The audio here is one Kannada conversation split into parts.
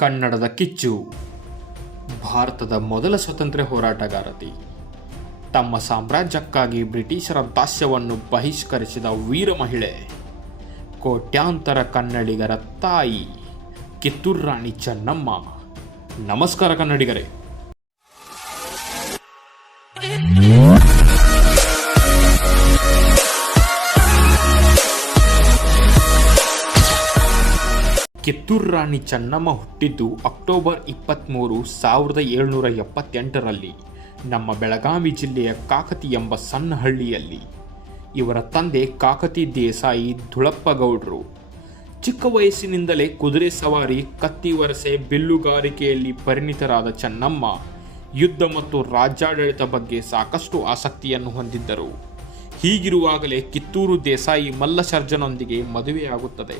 ಕನ್ನಡದ ಕಿಚ್ಚು, ಭಾರತದ ಮೊದಲ ಸ್ವತಂತ್ರ ಹೋರಾಟಗಾರತಿ, ತಮ್ಮ ಸಾಮ್ರಾಜ್ಯಕ್ಕಾಗಿ ಬ್ರಿಟಿಷರ ದಾಸ್ಯವನ್ನು ಬಹಿಷ್ಕರಿಸಿದ ವೀರ ಮಹಿಳೆ, ಕೋಟ್ಯಾಂತರ ಕನ್ನಡಿಗರ ತಾಯಿ, ಕಿತ್ತೂರು ರಾಣಿ ಚೆನ್ನಮ್ಮ. ನಮಸ್ಕಾರ ಕನ್ನಡಿಗರೇ. ಕಿತ್ತೂರು ರಾಣಿ ಚೆನ್ನಮ್ಮ ಹುಟ್ಟಿದ್ದು ಅಕ್ಟೋಬರ್ 23, 1778ರಲ್ಲಿ ನಮ್ಮ ಬೆಳಗಾವಿ ಜಿಲ್ಲೆಯ ಕಾಕತಿ ಎಂಬ ಸಣ್ಣ ಹಳ್ಳಿಯಲ್ಲಿ. ಇವರ ತಂದೆ ಕಾಕತಿ ದೇಸಾಯಿ ಧುಳಪ್ಪಗೌಡರು. ಚಿಕ್ಕ ವಯಸ್ಸಿನಿಂದಲೇ ಕುದುರೆ ಸವಾರಿ, ಕತ್ತಿ ವರಸೆ, ಬಿಲ್ಲುಗಾರಿಕೆಯಲ್ಲಿ ಪರಿಣಿತರಾದ ಚೆನ್ನಮ್ಮ ಯುದ್ಧ ಮತ್ತು ರಾಜ್ಯಾಡಳಿತ ಬಗ್ಗೆ ಸಾಕಷ್ಟು ಆಸಕ್ತಿಯನ್ನು ಹೊಂದಿದ್ದರು. ಹೀಗಿರುವಾಗಲೇ ಕಿತ್ತೂರು ದೇಸಾಯಿ ಮಲ್ಲಸರ್ಜನೊಂದಿಗೆ ಮದುವೆಯಾಗುತ್ತದೆ.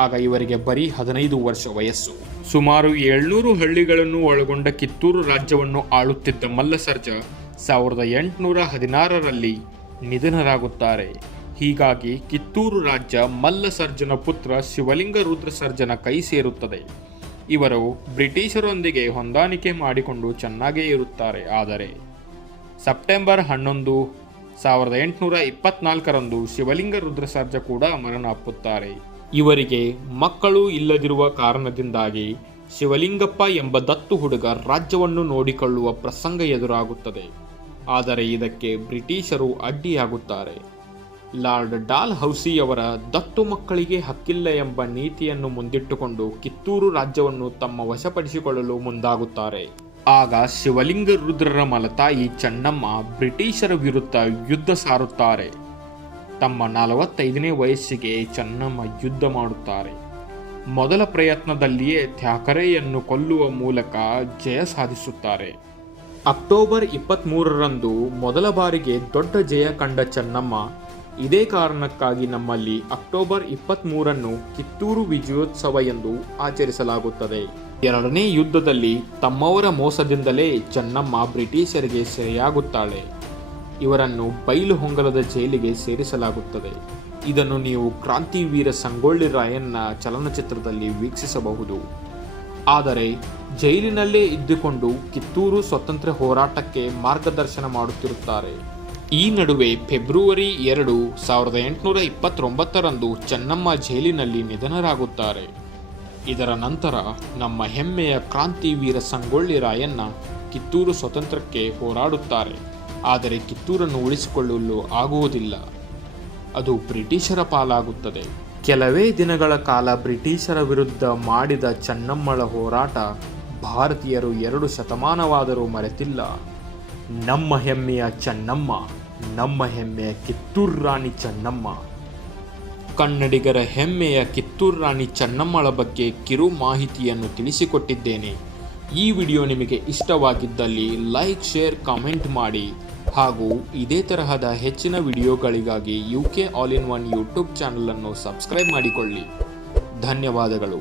ಆಗ ಇವರಿಗೆ ಬರೀ 15 ವರ್ಷ ವಯಸ್ಸು. ಸುಮಾರು 700 ಹಳ್ಳಿಗಳನ್ನು ಒಳಗೊಂಡ ಕಿತ್ತೂರು ರಾಜ್ಯವನ್ನು ಆಳುತ್ತಿದ್ದ ಮಲ್ಲಸರ್ಜ 1816ರಲ್ಲಿ ನಿಧನರಾಗುತ್ತಾರೆ. ಹೀಗಾಗಿ ಕಿತ್ತೂರು ರಾಜ್ಯ ಮಲ್ಲಸರ್ಜನ ಪುತ್ರ ಶಿವಲಿಂಗ ರುದ್ರ ಸರ್ಜನ ಕೈ ಸೇರುತ್ತದೆ. ಇವರು ಬ್ರಿಟಿಷರೊಂದಿಗೆ ಹೊಂದಾಣಿಕೆ ಮಾಡಿಕೊಂಡು ಚೆನ್ನಾಗೇ ಇರುತ್ತಾರೆ. ಆದರೆ ಸೆಪ್ಟೆಂಬರ್ 11, 1824ರಂದು ಶಿವಲಿಂಗ ರುದ್ರ ಸರ್ಜ ಕೂಡ ಮರಣ ಅಪ್ಪುತ್ತಾರೆ. ಇವರಿಗೆ ಮಕ್ಕಳು ಇಲ್ಲದಿರುವ ಕಾರಣದಿಂದಾಗಿ ಶಿವಲಿಂಗಪ್ಪ ಎಂಬ ದತ್ತು ಹುಡುಗ ರಾಜ್ಯವನ್ನು ನೋಡಿಕೊಳ್ಳುವ ಪ್ರಸಂಗ ಎದುರಾಗುತ್ತದೆ. ಆದರೆ ಇದಕ್ಕೆ ಬ್ರಿಟಿಷರು ಅಡ್ಡಿಯಾಗುತ್ತಾರೆ. ಲಾರ್ಡ್ ಡಾಲ್ ಹೌಸಿಯವರ ದತ್ತು ಮಕ್ಕಳಿಗೆ ಹಕ್ಕಿಲ್ಲ ಎಂಬ ನೀತಿಯನ್ನು ಮುಂದಿಟ್ಟುಕೊಂಡು ಕಿತ್ತೂರು ರಾಜ್ಯವನ್ನು ತಮ್ಮ ವಶಪಡಿಸಿಕೊಳ್ಳಲು ಮುಂದಾಗುತ್ತಾರೆ. ಆಗ ಶಿವಲಿಂಗ ರುದ್ರರ ಮಲತಾಯಿ ಚೆನ್ನಮ್ಮ ಬ್ರಿಟಿಷರ ವಿರುದ್ಧ ಯುದ್ಧ ಸಾರುತ್ತಾರೆ. ತಮ್ಮ 45ನೇ ವಯಸ್ಸಿಗೆ ಚೆನ್ನಮ್ಮ ಯುದ್ಧ ಮಾಡುತ್ತಾರೆ. ಮೊದಲ ಪ್ರಯತ್ನದಲ್ಲಿಯೇ ಥ್ಯಾಕರೆಯನ್ನು ಕೊಲ್ಲುವ ಮೂಲಕ ಜಯ ಸಾಧಿಸುತ್ತಾರೆ. ಅಕ್ಟೋಬರ್ 23ರಂದು ಮೊದಲ ಬಾರಿಗೆ ದೊಡ್ಡ ಜಯ ಕಂಡ ಚೆನ್ನಮ್ಮ, ಇದೇ ಕಾರಣಕ್ಕಾಗಿ ನಮ್ಮಲ್ಲಿ ಅಕ್ಟೋಬರ್ 23ರನ್ನು ಕಿತ್ತೂರು ವಿಜಯೋತ್ಸವ ಎಂದು ಆಚರಿಸಲಾಗುತ್ತದೆ. ಎರಡನೇ ಯುದ್ಧದಲ್ಲಿ ತಮ್ಮವರ ಮೋಸದಿಂದಲೇ ಚೆನ್ನಮ್ಮ ಬ್ರಿಟಿಷರಿಗೆ ಸೆರೆಯಾಗುತ್ತಾಳೆ. ಇವರನ್ನು ಬೈಲು ಹೊಂಗಲದ ಜೈಲಿಗೆ ಸೇರಿಸಲಾಗುತ್ತದೆ. ಇದನ್ನು ನೀವು ಕ್ರಾಂತಿವೀರ ಸಂಗೊಳ್ಳಿ ರಾಯಣ್ಣ ಚಲನಚಿತ್ರದಲ್ಲಿ ವೀಕ್ಷಿಸಬಹುದು. ಆದರೆ ಜೈಲಿನಲ್ಲೇ ಇದ್ದುಕೊಂಡು ಕಿತ್ತೂರು ಸ್ವತಂತ್ರ ಹೋರಾಟಕ್ಕೆ ಮಾರ್ಗದರ್ಶನ ಮಾಡುತ್ತಿರುತ್ತಾರೆ. ಈ ನಡುವೆ ಫೆಬ್ರವರಿ 2, 1829ರಂದು ಚೆನ್ನಮ್ಮ ಜೈಲಿನಲ್ಲಿ ನಿಧನರಾಗುತ್ತಾರೆ. ಇದರ ನಂತರ ನಮ್ಮ ಹೆಮ್ಮೆಯ ಕ್ರಾಂತಿವೀರ ಸಂಗೊಳ್ಳಿ ರಾಯಣ್ಣ ಕಿತ್ತೂರು ಸ್ವತಂತ್ರಕ್ಕೆ ಹೋರಾಡುತ್ತಾರೆ. ಆದರೆ ಕಿತ್ತೂರನ್ನು ಉಳಿಸಿಕೊಳ್ಳಲು ಆಗುವುದಿಲ್ಲ. ಅದು ಬ್ರಿಟಿಷರ ಪಾಲಾಗುತ್ತದೆ. ಕೆಲವೇ ದಿನಗಳ ಕಾಲ ಬ್ರಿಟಿಷರ ವಿರುದ್ಧ ಮಾಡಿದ ಚೆನ್ನಮ್ಮಳ ಹೋರಾಟ ಭಾರತೀಯರು 2 ಶತಮಾನವಾದರೂ ಮರೆತಿಲ್ಲ. ನಮ್ಮ ಹೆಮ್ಮೆಯ ಚೆನ್ನಮ್ಮ, ನಮ್ಮ ಹೆಮ್ಮೆಯ ಕಿತ್ತೂರು ರಾಣಿ ಚೆನ್ನಮ್ಮ. ಕನ್ನಡಿಗರ ಹೆಮ್ಮೆಯ ಕಿತ್ತೂರು ರಾಣಿ ಚೆನ್ನಮ್ಮಳ ಬಗ್ಗೆ ಕಿರು ಮಾಹಿತಿಯನ್ನು ತಿಳಿಸಿಕೊಟ್ಟಿದ್ದೇನೆ. ಈ ವಿಡಿಯೋ ನಿಮಗೆ ಇಷ್ಟವಾಗಿದ್ದಲ್ಲಿ ಲೈಕ್, ಶೇರ್, ಕಾಮೆಂಟ್ ಮಾಡಿ. ಹಾಗೂ ಇದೇ ತರಹದ ಹೆಚ್ಚಿನ ವಿಡಿಯೋಗಳಿಗಾಗಿ UK All in One YouTube ಚಾನಲನ್ನು ಸಬ್ಸ್ಕ್ರೈಬ್ ಮಾಡಿಕೊಳ್ಳಿ. ಧನ್ಯವಾದಗಳು.